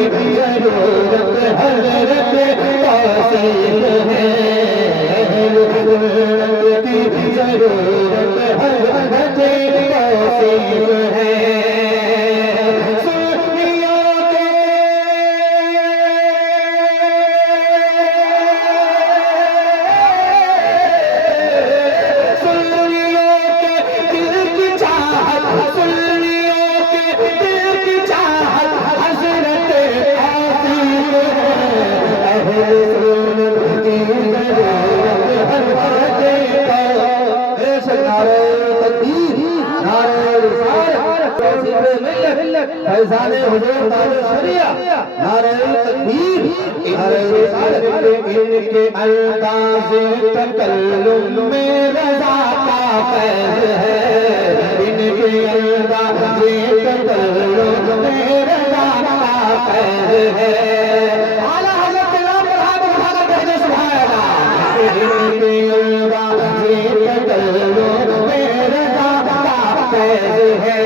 जरूरत हजरत तौसीफ है, की जरूरत हजरत तौसीफ है। फैज़ाने हुज़ूर ताज शरिया नारे तकबीर, इनके अंदाज़े तकल्लुम में रज़ा का फैज़ है, इनके अंदाज़े तकल्लुम में रज़ा का फैज़ है। आला हज़रत के नाम पर हाथ उठाकर कहते सुभान अल्लाह। इनके अंदाज़े तकल्लुम में रज़ा का फैज़ है।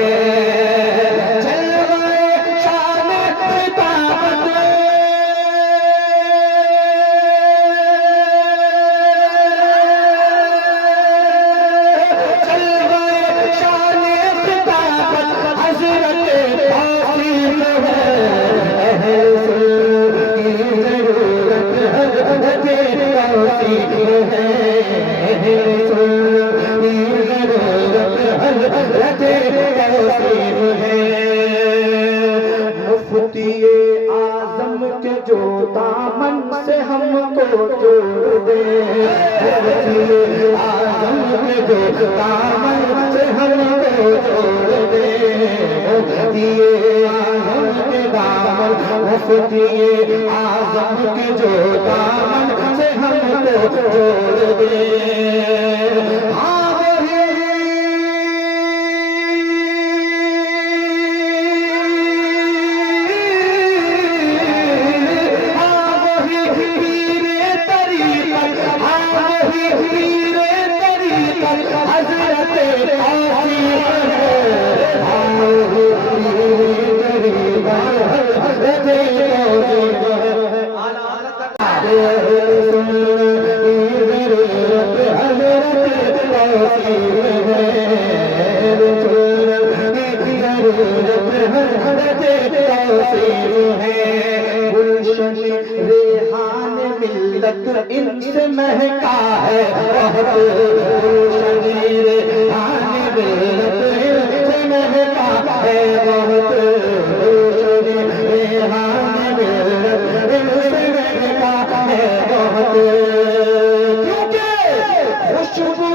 मुफ्तिये आज़म के जो दामन से हमको जोड़ दे, मुफ्तिये आज़म के जो दामन से हमको जोड़ दे, मुफ्तिये आज़म के दामन, मुफ्तिये आज़म के जो दामन से हमको जोड़ दे। रेहान मिल्लत इनसे महका है बहुत, रेहान मिल्लत इनसे महका है बहुत, रेहान मिल्लत इनसे महका है बहुत। क्योंकि खुशबू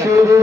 शुरू